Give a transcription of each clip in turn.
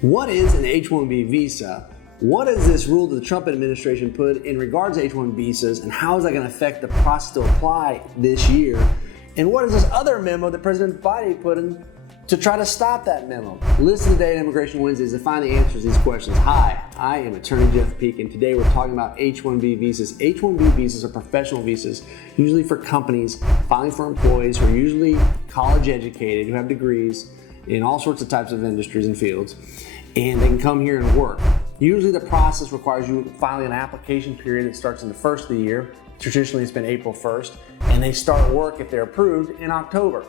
What is an H-1B visa? What is this rule that the Trump administration put in regards to H-1B visas, and how is that going to affect the process to apply this year? And what is this other memo that President Biden put in to try to stop that memo? Listen today at Immigration Wednesdays to find the answers to these questions. Hi, I am Attorney Jeff Peek, and today we're talking about H-1B visas. H-1B visas are professional visas, usually for companies filing for employees who are usually college educated, who have degrees in all sorts of types of industries and fields, and they can come here and work. Usually the process requires you filing an application period that starts in the first of the year. Traditionally it's been April 1st, and they start work if they're approved in October.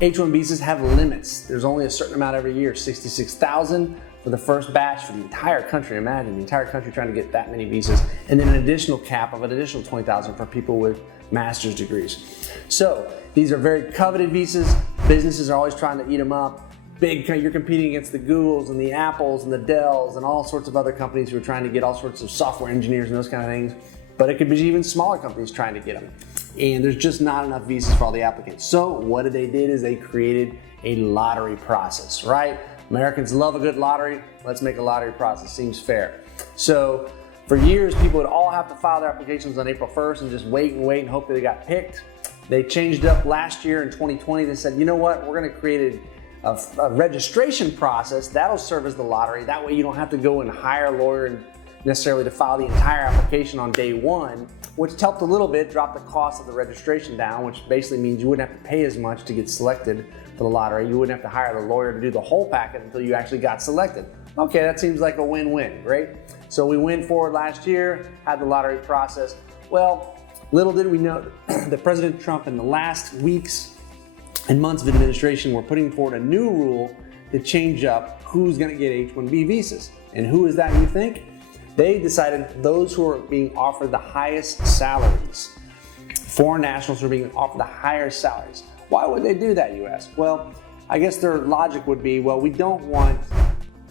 H-1B visas have limits. There's only a certain amount every year, 66,000 for the first batch for the entire country. Imagine the entire country trying to get that many visas, and then an additional cap of an additional 20,000 for people with master's degrees. So these are very coveted visas. Businesses are always trying to eat them up. You're competing against the Googles and the Apples and the Dells and all sorts of other companies who are trying to get all sorts of software engineers and those kind of things. But it could be even smaller companies trying to get them. And there's just not enough visas for all the applicants. So what they did is they created a lottery process, right? Americans love a good lottery. Let's make a lottery process. Seems fair. So for years, people would all have to file their applications on April 1st and just wait and hope that they got picked. They changed it up last year in 2020. They said, you know what? We're going to create a registration process that'll serve as the lottery. That way you don't have to go and hire a lawyer and necessarily to file the entire application on day one, which helped a little bit drop the cost of the registration down, which basically means you wouldn't have to pay as much to get selected for the lottery. You wouldn't have to hire the lawyer to do the whole packet until you actually got selected. Okay, that seems like a win-win, right? So we went forward last year, had the lottery process. Well, little did we know that President Trump in the last weeks and months of administration were putting forward a new rule to change up who's going to get H-1B visas. And who is that, you think? They decided those who are being offered the highest salaries, foreign nationals who are being offered the higher salaries. Why would they do that, you ask? Well, I guess their logic would be, well, we don't want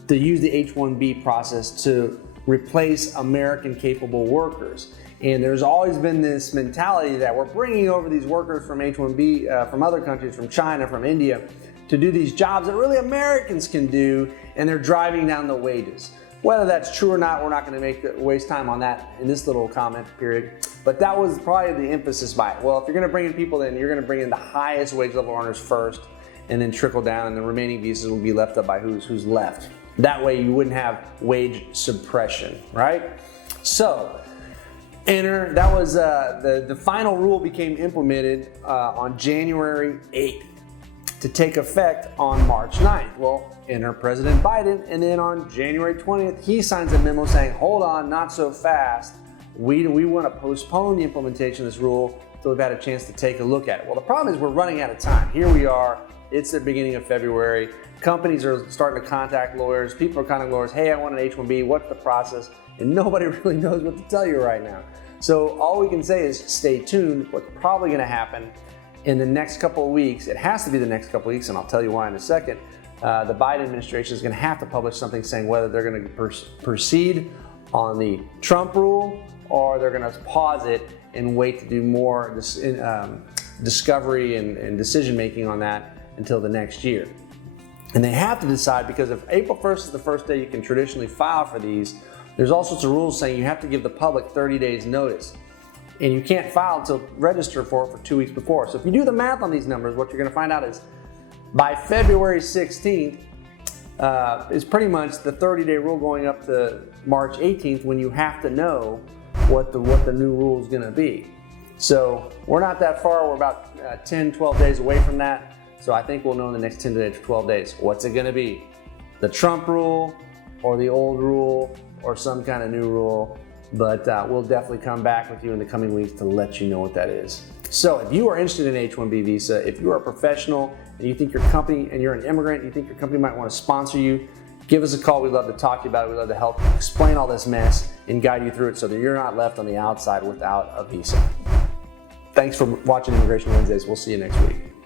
to use the H-1B process to replace American capable workers. And there's always been this mentality that we're bringing over these workers from H-1B, from other countries, from China, from India, to do these jobs that really Americans can do, and they're driving down the wages. Whether that's true or not, we're not going to waste time on that in this little comment period. But that was probably the emphasis by it. Well, if you're going to bring in people, then you're going to bring in the highest wage level earners first, and then trickle down, and the remaining visas will be left up by who's left. That way you wouldn't have wage suppression, right? So that was the final rule became implemented on January 8th to take effect on March 9th. Well, enter President Biden, and then on January 20th, he signs a memo saying, hold on, not so fast. We want to postpone the implementation of this rule until we've had a chance to take a look at it. Well, the problem is we're running out of time. Here we are. It's the beginning of February. Companies are starting to contact lawyers. People are contacting lawyers. Hey, I want an H-1B. What's the process? And nobody really knows what to tell you right now. So all we can say is stay tuned. What's probably going to happen in the next couple of weeks, it has to be the next couple of weeks, and I'll tell you why in a second. The Biden administration is going to have to publish something saying whether they're going to proceed on the Trump rule or they're going to pause it and wait to do more discovery and decision making on that until the next year. And they have to decide, because if April 1st is the first day you can traditionally file for these, there's all sorts of rules saying you have to give the public 30 days notice. And you can't file until register for it for 2 weeks before. So if you do the math on these numbers, what you're going to find out is by February 16th is pretty much the 30-day rule going up to March 18th when you have to know what the new rule is going to be. So we're not that far. We're about 10, 12 days away from that. So I think we'll know in the next 10 to 12 days. What's it going to be? The Trump rule or the old rule or some kind of new rule? But we'll definitely come back with you in the coming weeks to let you know what that is. So if you are interested in H-1B visa, if you are a professional and you think your company, and you're an immigrant, you think your company might want to sponsor you, give us a call. We'd love to talk to you about it. We'd love to help explain all this mess and guide you through it so that you're not left on the outside without a visa. Thanks for watching Immigration Wednesdays. We'll see you next week.